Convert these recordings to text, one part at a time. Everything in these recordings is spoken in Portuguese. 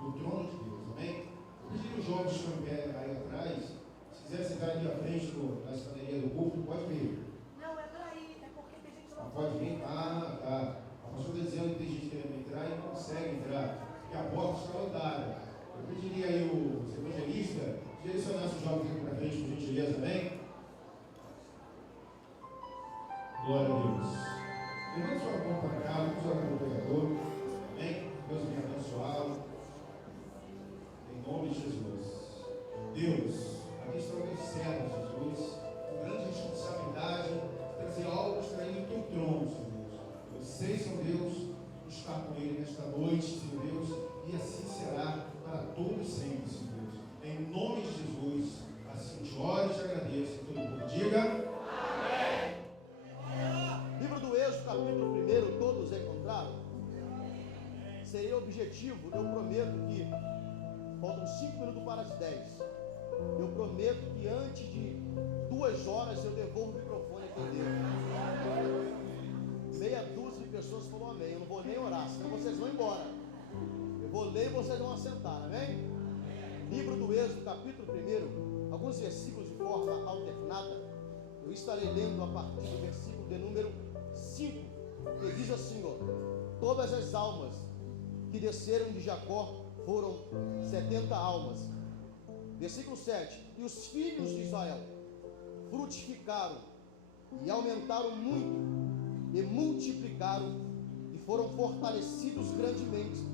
do trono de Deus, amém? Eu pedi que os jovens que estão em pé aí atrás, se quiser sentar aqui à frente na escadaria do culto, pode vir. Não, é para ir, é porque tem gente que não Pode vir? Tá. A pastora está dizendo que tem gente querendo entrar e não consegue entrar, porque a porta está lotada. Eu pediria aí o evangelista direcionasse os jovens aqui para frente, por gentileza, amém? Glória a Deus. Levante sua mão para cá, vamos orar pelo pregador, amém? Deus me abençoá-lo, em nome de Jesus. Deus, aqui estão meus servos, Jesus, com grande responsabilidade, trazer algo extraído do teu trono, Senhor Deus. Vocês, Senhor Deus, estar com ele nesta noite, Senhor Deus, e assim será para todos sempre, Senhor Deus. Em nome de Jesus, assim te oro e te agradeço. Todo mundo diga amém. Livro do Êxodo, capítulo 1, todos encontraram? Seria objetivo, eu prometo que faltam 5 minutos para as 10. Eu prometo que antes de 2 horas eu devolvo o microfone aqui dentro. Meia dúzia de pessoas falou amém. Eu não vou nem orar, senão vocês vão embora. Eu vou ler e vocês vão assentar, amém? Livro do Êxodo, capítulo 1, alguns versículos de forma alternada. Eu estarei lendo a partir do versículo de número 5, que diz assim: todas as almas que desceram de Jacó foram 70 almas. Versículo 7: e os filhos de Israel frutificaram e aumentaram muito e multiplicaram e foram fortalecidos grandemente,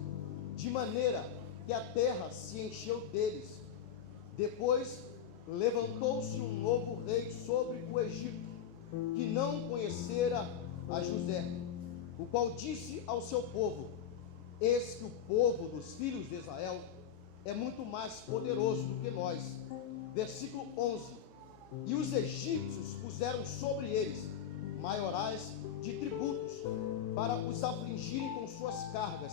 de maneira que a terra se encheu deles. Depois levantou-se um novo rei sobre o Egito, que não conhecera a José, o qual disse ao seu povo: eis que o povo dos filhos de Israel é muito mais poderoso do que nós. Versículo 11: e os egípcios puseram sobre eles maiorais de tributos, para os afligirem com suas cargas,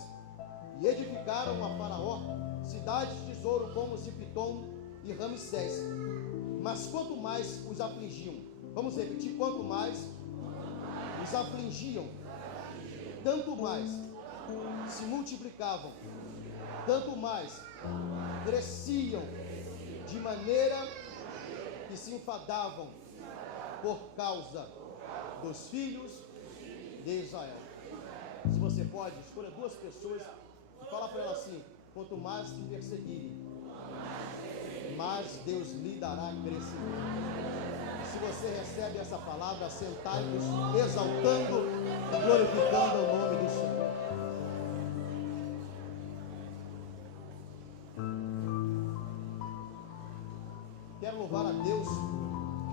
e edificaram a Faraó cidades de tesouro como Zipitom e Ramsés. Mas quanto mais os afligiam, vamos repetir, quanto mais os afligiam, tanto mais se multiplicavam, tanto mais cresciam, de maneira que se enfadavam por causa dos filhos de Israel. Se você pode, escolha 2 pessoas e fala para elas assim: quanto mais te perseguirem, mais Deus lhe dará crescimento. Se você recebe essa palavra, sentai-vos exaltando e glorificando o nome do Senhor. Quero louvar a Deus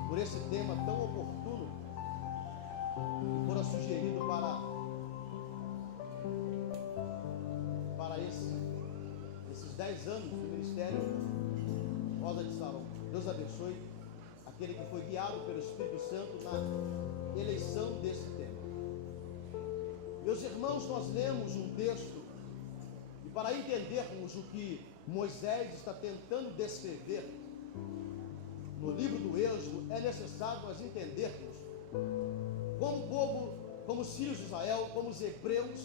por esse tema tão oportuno que fora sugerido para esses 10 anos do Ministério Rosa de Saron. Deus abençoe aquele que foi guiado pelo Espírito Santo na eleição desse tema. Meus irmãos, nós lemos um texto, e para entendermos o que Moisés está tentando descrever no livro do Êxodo, é necessário nós entendermos como o povo, como os filhos de Israel, como os hebreus,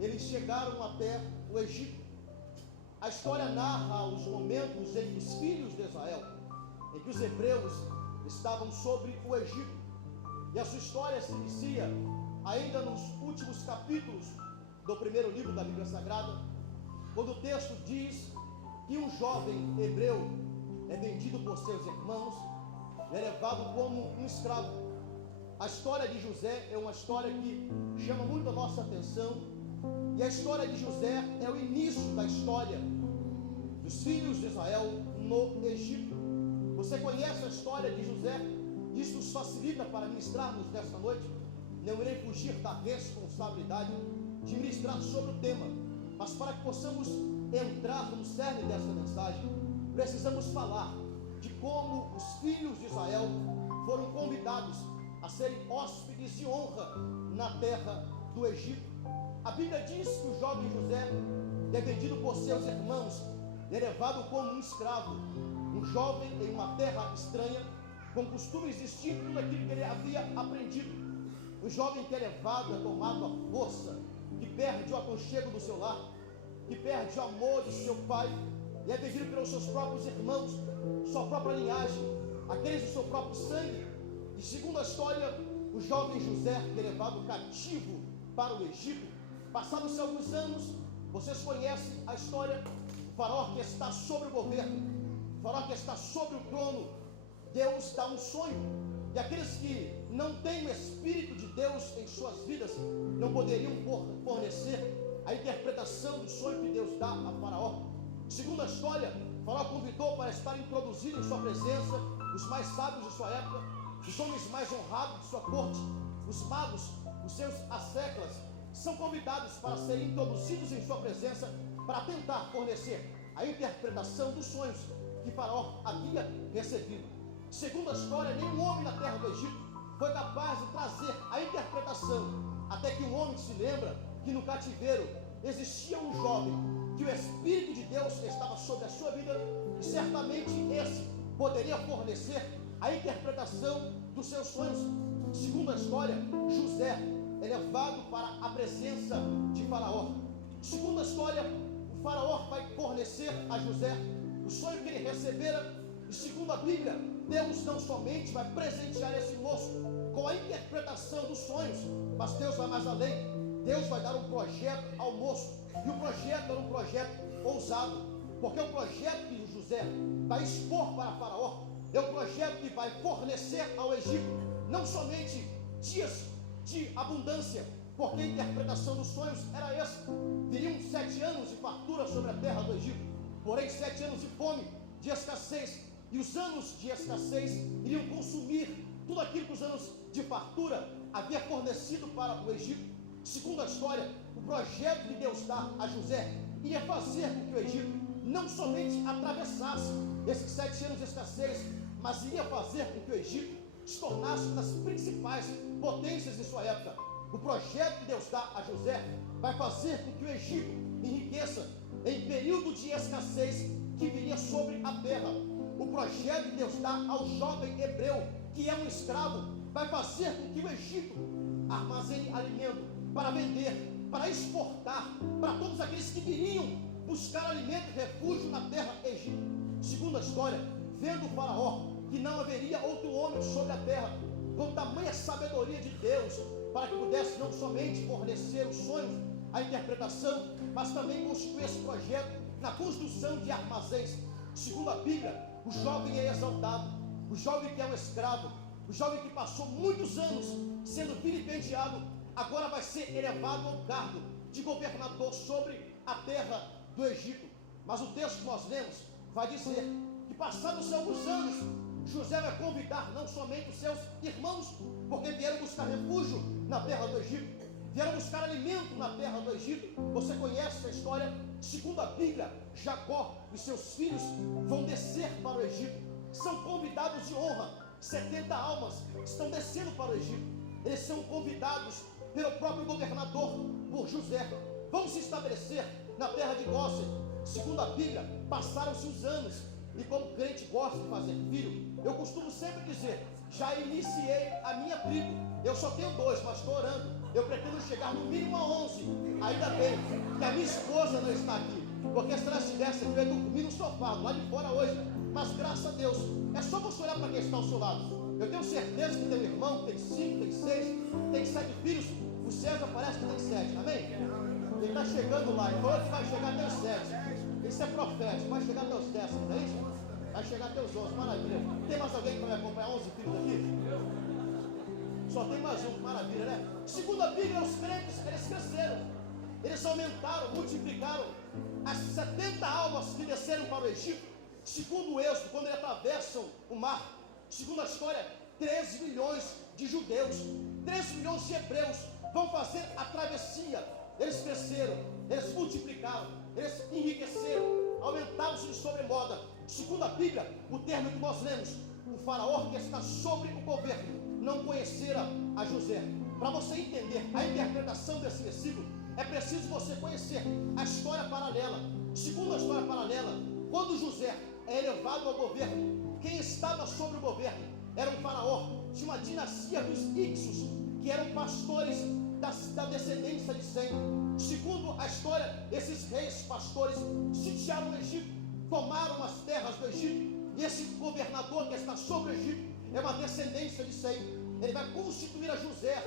eles chegaram até o Egito. A história narra os momentos em que os filhos de Israel, em que os hebreus estavam sobre o Egito, e a sua história se inicia ainda nos últimos capítulos do primeiro livro da Bíblia Sagrada, quando o texto diz que um jovem hebreu é vendido por seus irmãos, é levado como um escravo. A história de José é uma história que chama muito a nossa atenção, e a história de José é o início da história dos filhos de Israel no Egito. Você conhece a história de José? Isso nos facilita para ministrarmos nesta noite. Não irei fugir da responsabilidade de ministrar sobre o tema, mas para que possamos entrar no cerne dessa mensagem, precisamos falar de como os filhos de Israel foram convidados a serem hóspedes de honra na terra do Egito. A Bíblia diz que o jovem José é vendido por seus irmãos, é levado como um escravo, um jovem em uma terra estranha, com costumes distintos daquilo que ele havia aprendido. Um jovem que é levado, é tomado à força, que perde o aconchego do seu lar, que perde o amor de seu pai e é vendido pelos seus próprios irmãos, sua própria linhagem, aqueles do seu próprio sangue. E segundo a história, o jovem José é levado cativo para o Egito. Passados alguns anos, vocês conhecem a história. O faraó que está sobre o governo, o faraó que está sobre o trono, Deus dá um sonho, e aqueles que não têm o Espírito de Deus em suas vidas não poderiam fornecer a interpretação do sonho que Deus dá a faraó. Segundo a história, o faraó convidou para estar introduzido em sua presença os mais sábios de sua época, os homens mais honrados de sua corte, os magos, os seus asseclas, são convidados para serem introduzidos em sua presença para tentar fornecer a interpretação dos sonhos que faraó havia recebido. Segundo a história, nenhum homem na terra do Egito foi capaz de trazer a interpretação, até que um homem se lembra que no cativeiro existia um jovem, que o Espírito de Deus estava sobre a sua vida, e certamente esse poderia fornecer a interpretação dos seus sonhos. Segundo a história, José é levado para a presença de faraó. Segundo a história, o faraó vai fornecer a José o sonho que ele recebera, e segundo a Bíblia, Deus não somente vai presentear esse moço com a interpretação dos sonhos, mas Deus vai mais além. Deus vai dar um projeto ao moço, e o projeto era um projeto ousado, porque o projeto que José vai expor para faraó é o projeto que vai fornecer ao Egito não somente dias de abundância, porque a interpretação dos sonhos era essa: viriam 7 anos de fartura sobre a terra do Egito, porém 7 anos de fome, de escassez, e os anos de escassez iriam consumir tudo aquilo que os anos de fartura havia fornecido para o Egito. Segundo a história, o projeto que Deus dá a José ia fazer com que o Egito não somente atravessasse esses 7 anos de escassez, mas iria fazer com que o Egito se tornasse uma das principais potências de sua época. O projeto que Deus dá a José vai fazer com que o Egito enriqueça em período de escassez que viria sobre a terra. O projeto que Deus dá ao jovem hebreu, que é um escravo, vai fazer com que o Egito armazene alimento para vender, para exportar para todos aqueles que viriam buscar alimento e refúgio na terra egípcia. Segundo a história, vendo o faraó que não haveria outro homem sobre a terra com tamanha sabedoria de Deus, para que pudesse não somente fornecer os sonhos, a interpretação, mas também constituir esse projeto na construção de armazéns. Segundo a Bíblia, o jovem é exaltado, o jovem que é um escravo, o jovem que passou muitos anos sendo vilipendiado, agora vai ser elevado ao cargo de governador sobre a terra do Egito. Mas o texto que nós lemos vai dizer que passados alguns anos, José vai convidar não somente os seus irmãos, porque vieram buscar refúgio na terra do Egito, vieram buscar alimento na terra do Egito. Você conhece essa história? Segundo a Bíblia, Jacó e seus filhos vão descer para o Egito, são convidados de honra. 70 almas estão descendo para o Egito, eles são convidados pelo próprio governador, por José, vão se estabelecer na terra de Gósen. Segundo a Bíblia, passaram-se os anos, e como o crente gosta de fazer filho, eu costumo sempre dizer: já iniciei a minha tribo, eu só tenho 2, mas estou orando, eu pretendo chegar no mínimo a 11, ainda bem que a minha esposa não está aqui, porque se ela estivesse, eu ia dormir no sofá, lá de fora hoje. Mas graças a Deus, é só você olhar para quem está ao seu lado. Eu tenho certeza que tem um irmão que tem 5, tem 6, tem 7 filhos. O César parece que tem 7, amém? Ele está chegando lá, ele falou que vai chegar até os 7. Isso é profético, vai chegar até os 10, não é isso? Vai chegar até os 11, maravilha. Tem mais alguém que vai acompanhar 11 filhos aqui? Só tem mais um, maravilha, né? Segundo a Bíblia, os crentes, eles cresceram, eles aumentaram, multiplicaram. As 70 almas que desceram para o Egito, segundo o Êxodo, quando eles atravessam o mar, segundo a história, 13 milhões de judeus, 13 milhões de hebreus vão fazer a travessia. Eles cresceram, eles multiplicaram, eles enriqueceram, aumentaram-se de sobremoda. Segundo a Bíblia, o termo que nós lemos, o faraó que está sobre o governo não conhecera a José. Para você entender a interpretação desse versículo, é preciso você conhecer a história paralela. Segundo a história paralela, quando José é elevado ao governo, quem estava sobre o governo era um faraó de uma dinastia dos Ixos, que eram pastores da descendência de Sem. Segundo a história, esses reis pastores sitiaram o Egito, tomaram as terras do Egito, e esse governador que está sobre o Egito é uma descendência de Sem. Ele vai constituir a José,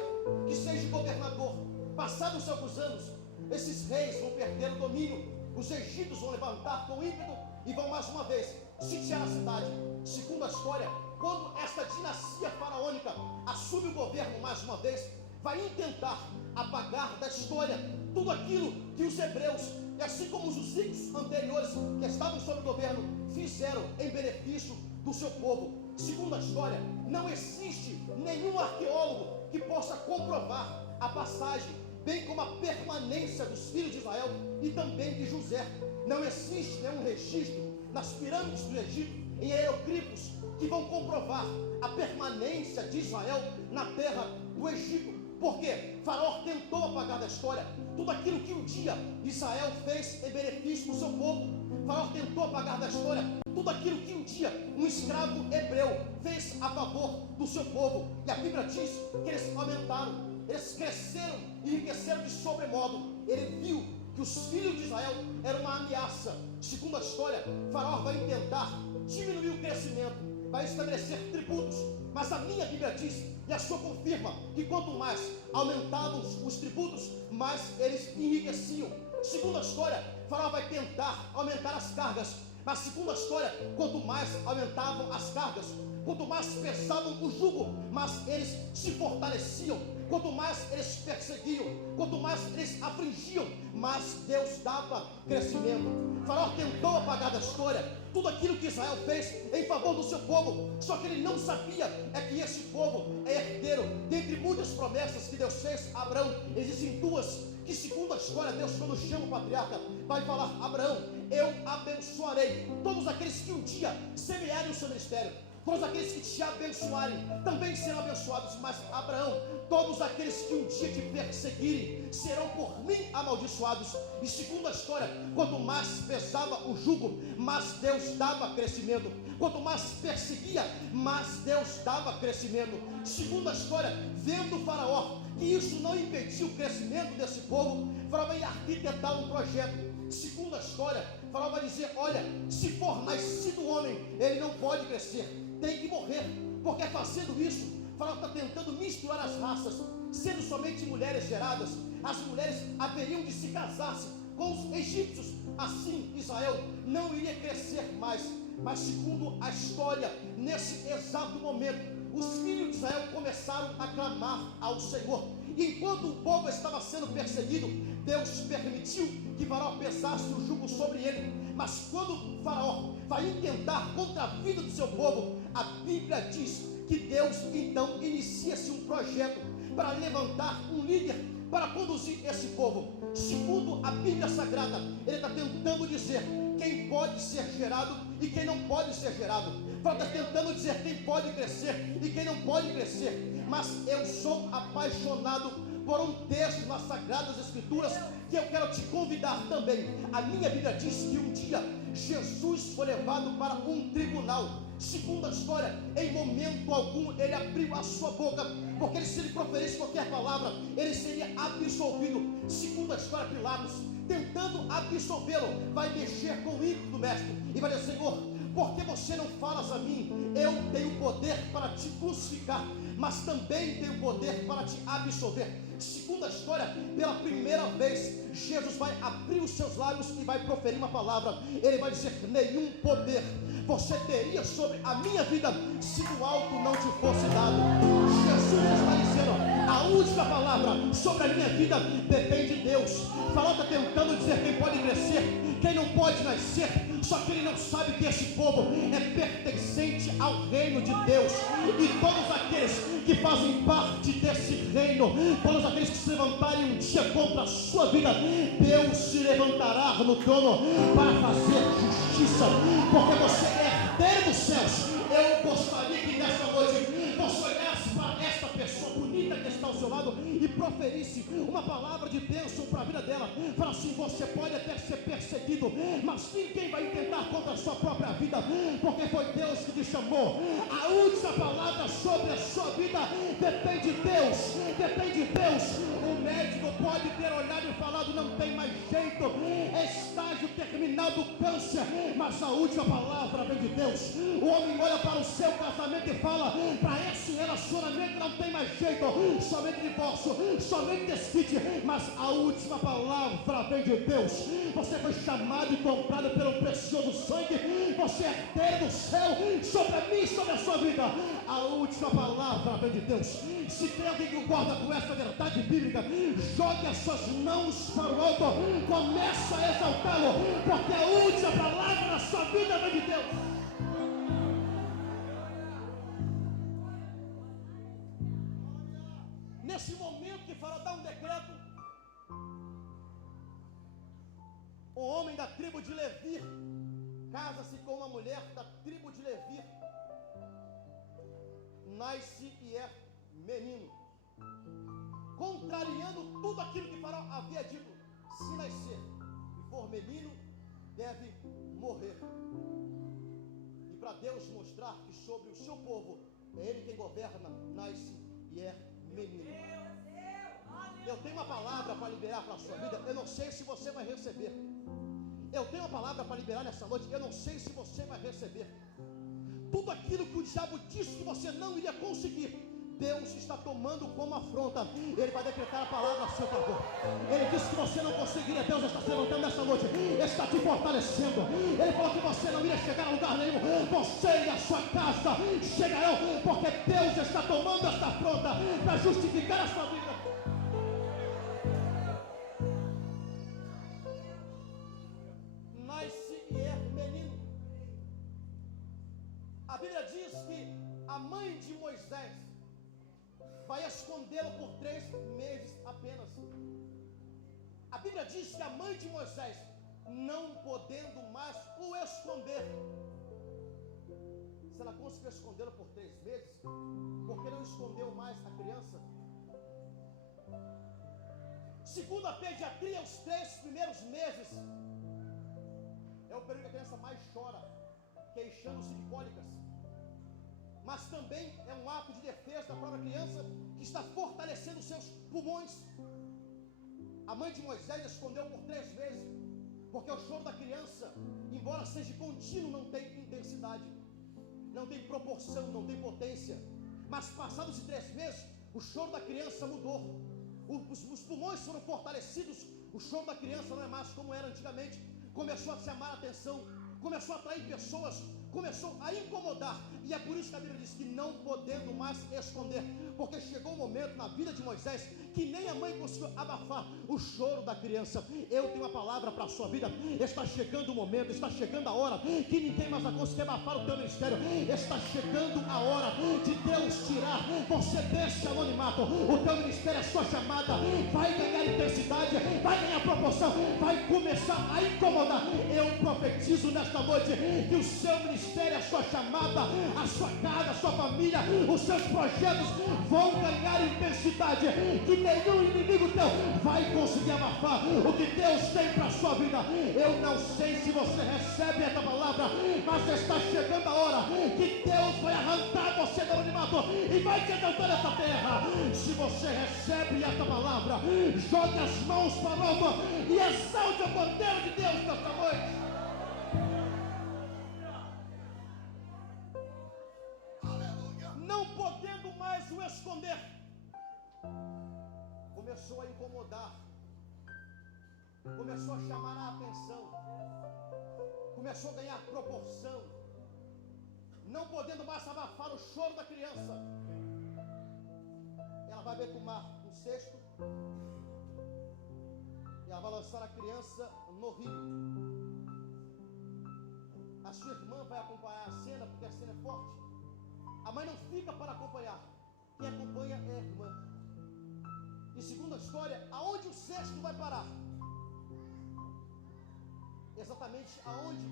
que seja governador. Passados alguns anos, esses reis vão perder o domínio, os egípcios vão levantar com ímpeto e vão mais uma vez sitiar a cidade. Segundo a história, quando esta dinastia faraônica assume o governo mais uma vez, vai intentar apagar da história tudo aquilo que os hebreus, e assim como os ímpios anteriores que estavam sob o governo, fizeram em benefício do seu povo. Segundo a história, não existe nenhum arqueólogo que possa comprovar a passagem, bem como a permanência dos filhos de Israel e também de José. Não existe nenhum registro nas pirâmides do Egito, em hieroglifos, que vão comprovar a permanência de Israel na terra do Egito. Porque Faraó tentou apagar da história tudo aquilo que um dia Israel fez em benefício do seu povo. Faraó tentou apagar da história tudo aquilo que um dia um escravo hebreu fez a favor do seu povo. E a Bíblia diz que eles aumentaram, eles cresceram e enriqueceram de sobremodo. Ele viu que os filhos de Israel eram uma ameaça. Segundo a história, Faraó vai tentar diminuir o crescimento, vai estabelecer tributos. Mas a minha Bíblia diz, e a sua confirma, que quanto mais aumentavam os tributos, mais eles enriqueciam. Segundo a história, Faraó vai tentar aumentar as cargas. Mas segundo a história, quanto mais aumentavam as cargas, quanto mais pesavam o jugo, mais eles se fortaleciam. Quanto mais eles perseguiam, quanto mais eles afligiam, mais Deus dava crescimento. Faraó tentou apagar da história tudo aquilo que Israel fez em favor do seu povo. Só que ele não sabia que esse povo é herdeiro. Dentre muitas promessas que Deus fez a Abraão, existem duas que, segundo a história, Deus, quando chama o patriarca, vai falar: Abraão, eu abençoarei todos aqueles que um dia semearem o seu ministério. Todos aqueles que te abençoarem também serão abençoados. Mas Abraão, todos aqueles que um dia te perseguirem serão por mim amaldiçoados. E segundo a história, quanto mais pesava o jugo, mais Deus dava crescimento. Quanto mais perseguia, mais Deus dava crescimento. Segundo a história, vendo o Faraó que isso não impediu o crescimento desse povo, Faraó vai arquitetar um projeto. Segundo a história, Faraó vai dizer: olha, se for nascido homem, ele não pode crescer, tem que morrer. Porque fazendo isso, Faraó está tentando misturar as raças. Sendo somente mulheres geradas, as mulheres haveriam de se casar-se com os egípcios. Assim Israel não iria crescer mais. Mas segundo a história, nesse exato momento, os filhos de Israel começaram a clamar ao Senhor. E enquanto o povo estava sendo perseguido, Deus permitiu que Faraó pesasse o jugo sobre ele. Mas quando Faraó vai intentar contra a vida do seu povo, a Bíblia diz que Deus então inicia-se um projeto para levantar um líder para conduzir esse povo. Segundo a Bíblia Sagrada, ele está tentando dizer quem pode ser gerado e quem não pode ser gerado. Faraó está tentando dizer quem pode crescer e quem não pode crescer. Mas eu sou apaixonado por um texto nas Sagradas Escrituras que eu quero te convidar também. A minha Bíblia diz que um dia Jesus foi levado para um tribunal. Segundo a história, em momento algum ele abriu a sua boca, porque se ele proferisse qualquer palavra, ele seria absolvido. Segundo a história, Pilatos, tentando absolvê-lo, vai mexer com o ímpeto do mestre e vai dizer: Senhor, por que você não falas a mim? Eu tenho poder para te crucificar, mas também tenho poder para te absolver. Segundo a história, pela primeira vez, Jesus vai abrir os seus lábios e vai proferir uma palavra. Ele vai dizer: nenhum poder você teria sobre a minha vida se do alto não te fosse dado. Jesus está dizendo: a última palavra sobre a minha vida depende de Deus. Faraó está tentando dizer quem pode crescer, quem não pode nascer. Só que ele não sabe que esse povo é pertencente ao reino de Deus. E todos aqueles que fazem parte desse reino, todos aqueles que se levantarem um dia contra a sua vida, Deus se levantará no trono para fazer justiça. Porque você é herdeiro dos céus. Eu gostaria que nessa noite você olhasse para esta pessoa bonita amiga que está ao seu lado e proferisse uma palavra de bênção para a vida dela. Fala assim: você pode até ser perseguido, mas ninguém vai intentar contra a sua própria vida, porque foi Deus que te chamou. A última palavra sobre a sua vida depende de Deus, depende de Deus. O médico pode ter olhado e falado: não tem mais jeito, estágio terminal do câncer, mas a última palavra vem de Deus. O homem olha para o seu casamento e fala: para esse relacionamento não tem mais jeito, somente divórcio, somente desquite, mas a última palavra vem de Deus. Você foi chamado e comprado pelo precioso sangue, você é herdeiro do céu sobre a mim e sobre a sua vida. A última palavra vem de Deus. Se tem alguém que concorda com essa verdade bíblica, jogue as suas mãos para o alto, começa a exaltá-lo, porque a última palavra na sua vida vem de Deus. Nesse momento que Faraó dá um decreto, um homem da tribo de Levi casa-se com uma mulher da tribo de Levi, nasce e é menino, contrariando tudo aquilo que Faraó havia dito: se nascer e for menino, deve morrer. E para Deus mostrar que sobre o seu povo é Ele quem governa, nasce e é menino. Eu tenho uma palavra para liberar para a sua vida. Eu não sei se você vai receber. Eu tenho uma palavra para liberar nessa noite. Eu não sei se você vai receber. Tudo aquilo que o diabo disse que você não iria conseguir, Deus está tomando como afronta. Ele vai decretar a palavra a seu favor. Ele disse que você não conseguiria. Deus está se levantando nessa noite, está te fortalecendo. Ele falou que você não iria chegar a lugar nenhum. Você e a sua casa chegarão, porque Deus está tomando essa afronta para justificar a sua vida. Nasce e é menino. A Bíblia diz que a mãe de Moisés vai escondê-lo por 3 meses apenas. A Bíblia diz que a mãe de Moisés, não podendo mais o esconder, se ela conseguiu escondê-lo por 3 meses, por que não escondeu mais a criança? Segundo a pediatria, os 3 primeiros meses é o período que a criança mais chora, queixando-se de cólicas. Mas também é um ato de defesa da própria criança, que está fortalecendo os seus pulmões. A mãe de Moisés escondeu por 3 vezes, porque o choro da criança, embora seja contínuo, não tem intensidade, não tem proporção, não tem potência. Mas passados de 3 meses, o choro da criança mudou. Os pulmões foram fortalecidos. O choro da criança não é mais como era antigamente. Começou a chamar a atenção, começou a atrair pessoas, começou a incomodar. E é por isso que a Bíblia diz que não podendo mais esconder, porque chegou um momento na vida de Moisés que nem a mãe conseguiu abafar o choro da criança. Eu tenho uma palavra para a sua vida. Está chegando o momento, está chegando a hora que ninguém mais vai conseguir abafar o teu ministério. Está chegando a hora de Deus tirar você desse anonimato. O teu ministério, a sua chamada vai ganhar intensidade, vai ganhar proporção, vai começar a incomodar. Eu profetizo nesta noite que o seu ministério, a sua chamada, a sua casa, a sua família, os seus projetos vão ganhar intensidade, que nenhum inimigo teu vai conseguir abafar o que Deus tem para a sua vida. Eu não sei se você recebe essa palavra, mas está chegando a hora que Deus vai arrancar você do anonimato e vai te exaltar nessa terra. Se você recebe essa palavra, jogue as mãos para o alto e exalte o Cordeiro de Deus nesta noite. Não podendo mais o esconder, começou a incomodar, começou a chamar a atenção, começou a ganhar proporção. Não podendo mais abafar o choro da criança, ela vai betumar um cesto e ela vai lançar a criança no rio. A sua irmã vai acompanhar a cena, porque a cena é forte. A mãe não fica para acompanhar, quem acompanha é a irmã. E segundo a história, aonde o cesto vai parar? Exatamente aonde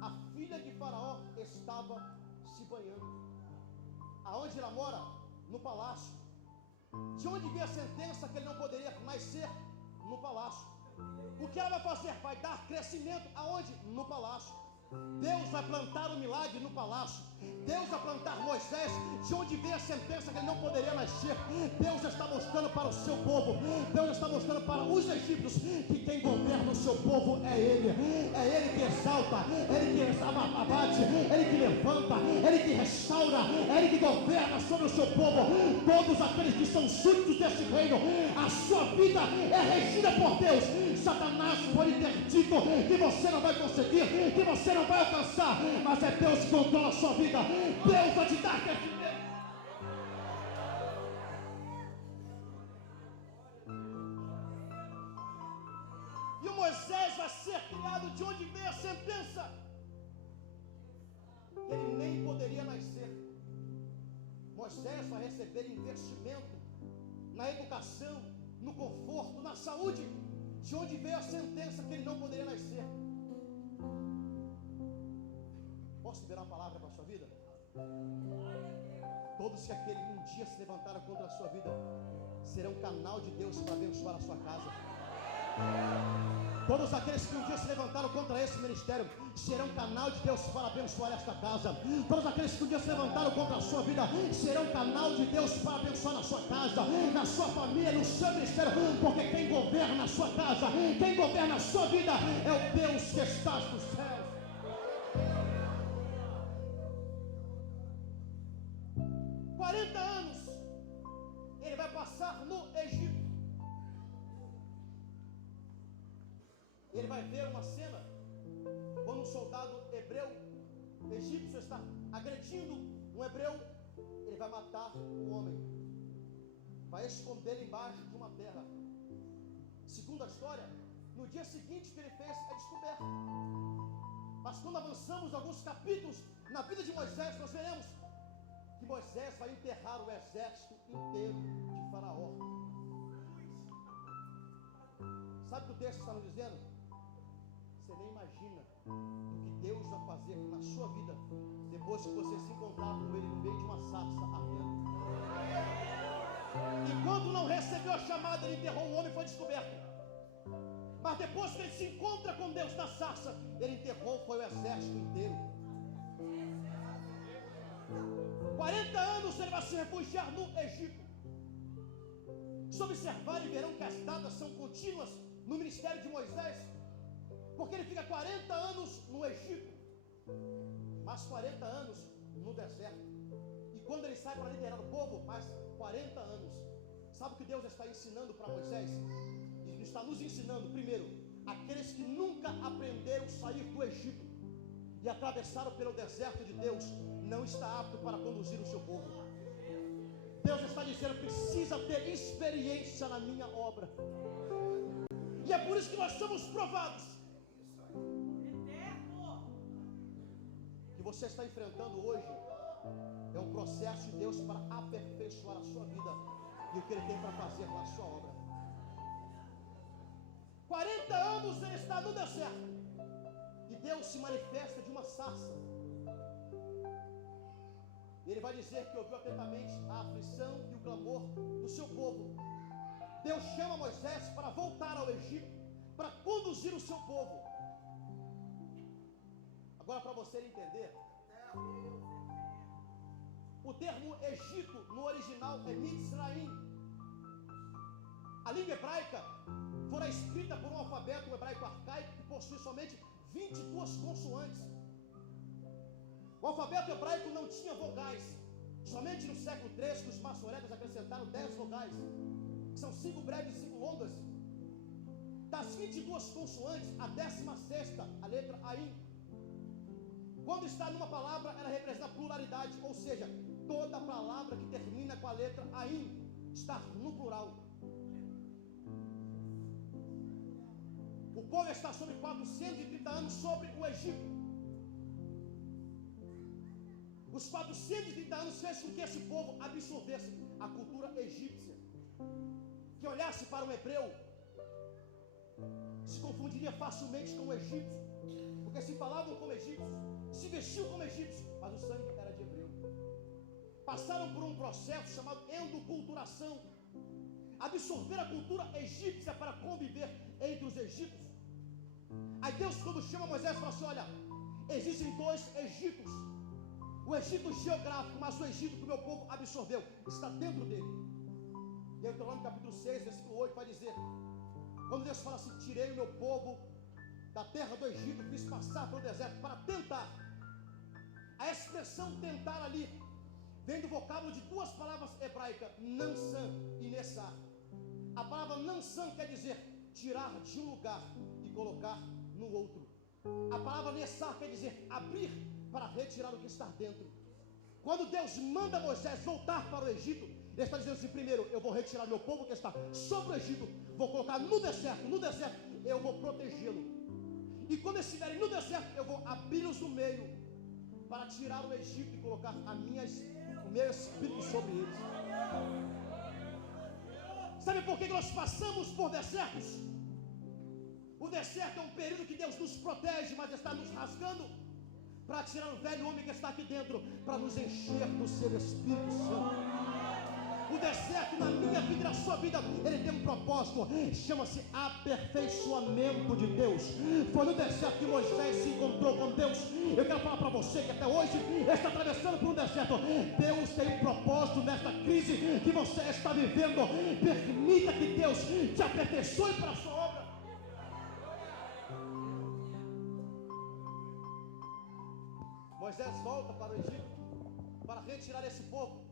a filha de Faraó estava se banhando. Aonde ela mora? No palácio. De onde veio a sentença que ele não poderia nascer? No palácio. O que ela vai fazer? Vai dar crescimento aonde? No palácio. Deus vai plantar o milagre no palácio. Deus vai plantar Moisés. De onde veio a sentença que ele não poderia nascer? Deus está mostrando para o seu povo, Deus está mostrando para os egípcios que quem governa o seu povo é Ele. É Ele que exalta, é Ele que abate, é Ele que levanta, é Ele que restaura, é Ele que governa sobre o seu povo. Todos aqueles que são súditos desse reino, a sua vida é regida por Deus. Satanás pode ter dito que você não vai conseguir, que você não vai alcançar, mas é Deus que controla a sua vida. Deus vai te dar crescimento. E o Moisés vai ser criado de onde veio a sentença. Ele nem poderia nascer. Moisés vai receber investimento na educação, no conforto, na saúde. De onde veio a sentença que ele não poderia nascer? Posso liberar uma palavra para a sua vida? Todos que aquele um dia se levantaram contra a sua vida serão canal de Deus para abençoar a sua casa. Todos aqueles que um dia se levantaram contra esse ministério serão canal de Deus para abençoar esta casa. Todos aqueles que um dia se levantaram contra a sua vida serão canal de Deus para abençoar na sua casa, na sua família, no seu ministério. Porque quem governa a sua casa, quem governa a sua vida é o Deus que está nos céus. 40 anos ele vai passar no Egito. Ele vai ver uma cena quando um soldado hebreu, egípcio, está agredindo um hebreu. Ele vai matar o homem, vai escondê-lo embaixo de uma terra. Segundo a história, no dia seguinte que ele fez é descoberto. Mas quando avançamos alguns capítulos na vida de Moisés, nós veremos que Moisés vai enterrar o exército inteiro de Faraó. Sabe o que o texto está nos dizendo? Você nem imagina o que Deus vai fazer na sua vida depois que você se encontrar com Ele no meio de uma sarça ardendo. Enquanto não recebeu a chamada, ele enterrou o homem e foi descoberto. Mas depois que ele se encontra com Deus na sarça, ele enterrou, foi o exército inteiro. 40 anos ele vai se refugiar no Egito. Se observarem, verão que as datas são contínuas no ministério de Moisés, porque ele fica 40 anos no Egito, mais 40 anos no deserto. E quando ele sai para liderar o povo, mais 40 anos. Sabe o que Deus está ensinando para Moisés? Ele está nos ensinando, primeiro, aqueles que nunca aprenderam a sair do Egito e atravessaram pelo deserto de Deus, não está apto para conduzir o seu povo. Deus está dizendo, precisa ter experiência na minha obra. E é por isso que nós somos provados. O que você está enfrentando hoje é um processo de Deus para aperfeiçoar a sua vida e o que Ele tem para fazer na sua obra. 40 anos ele está no deserto e Deus se manifesta de uma sarça. Ele vai dizer que ouviu atentamente a aflição e o clamor do seu povo. Deus chama Moisés para voltar ao Egito, para conduzir o seu povo. Agora, para você entender, o termo Egito no original é Mitzraim. A língua hebraica fora escrita por um alfabeto hebraico arcaico que possui somente 22 consoantes. O alfabeto hebraico não tinha vogais. Somente no século III os maçoretas acrescentaram 10 vogais, que são 5 breves e 5 longas. Das 22 consoantes, a 16ª, a letra Ain, quando está numa palavra, ela representa a pluralidade, ou seja, toda palavra que termina com a letra Ain está no plural. O povo está sobre 430 anos sobre o Egito. Os 430 anos fez com que esse povo absorvesse a cultura egípcia. Que olhasse para um hebreu se confundiria facilmente com o egípcio, porque se falavam como egípcios, se vestiam como egípcios, mas o sangue era de hebreu. Passaram por um processo chamado endoculturação, absorver a cultura egípcia para conviver entre os egípcios. Aí Deus, quando chama Moisés, fala assim: olha, existem dois Egípcios, o Egito geográfico, mas o Egito que o meu povo absorveu está dentro dele. E aí, no capítulo 6, versículo 8, vai dizer, quando Deus fala assim: tirei o meu povo da terra do Egito, fiz passar pelo deserto para tentar. A expressão tentar ali vem do vocábulo de duas palavras hebraicas, Nansan e Nessar. A palavra Nansan quer dizer tirar de um lugar e colocar no outro. A palavra Nessar quer dizer abrir para retirar o que está dentro. Quando Deus manda Moisés voltar para o Egito, Ele está dizendo assim: primeiro, eu vou retirar meu povo que está sobre o Egito, vou colocar no deserto eu vou protegê-lo. E quando eles estiverem no deserto, eu vou abri-los no meio para tirar o Egito e colocar o meu espírito sobre eles. Sabe por que nós passamos por desertos? O deserto é um período que Deus nos protege, mas está nos rasgando para tirar o velho homem que está aqui dentro, para nos encher do seu Espírito Santo. O deserto na minha vida e na sua vida, ele tem um propósito, chama-se aperfeiçoamento de Deus. Foi no deserto que Moisés se encontrou com Deus. Eu quero falar para você que até hoje está atravessando por um deserto. Deus tem um propósito nesta crise que você está vivendo. Permita que Deus te aperfeiçoe para a sua obra. Moisés volta para o Egito para retirar esse povo.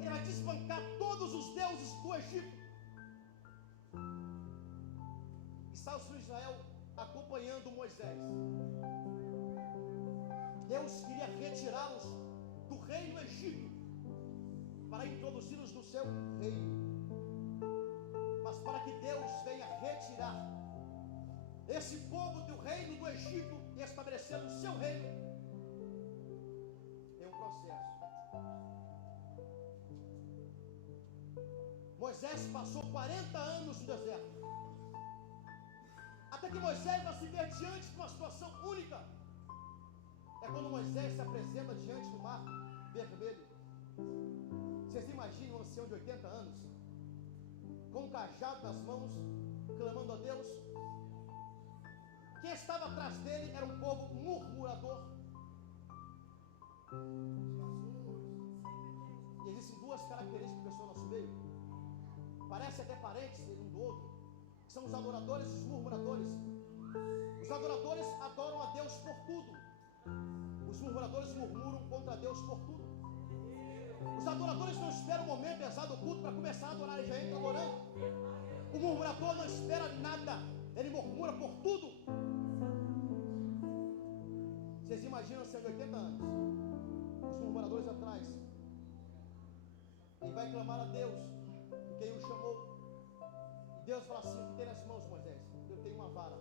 Ele vai desbancar todos os deuses do Egito. Está o filho de Israel acompanhando Moisés. Deus queria retirá-los do reino Egito para introduzi-los no seu reino. Mas para que Deus venha retirar esse povo do reino do Egito e estabelecer o seu reino, tem um processo. Moisés passou 40 anos no deserto, até que Moisés vai se ver diante de uma situação única. É quando Moisés se apresenta diante do mar vermelho. Vocês imaginam um ancião de 80 anos, com um cajado nas mãos, clamando a Deus? Quem estava atrás dele era um povo murmurador. E existem duas características que estão no nosso meio. Parece até parentes um do outro. São os adoradores e os murmuradores. Os adoradores adoram a Deus por tudo. Os murmuradores murmuram contra Deus por tudo. Os adoradores não esperam o momento exato do culto para começar a adorar, ele já entra adorando. O murmurador não espera nada, ele murmura por tudo. Vocês imaginam ser de 80 anos, os murmuradores atrás, ele vai clamar a Deus, quem o chamou, e Deus fala assim: o que tem nas mãos, Moisés? Eu tenho uma vara.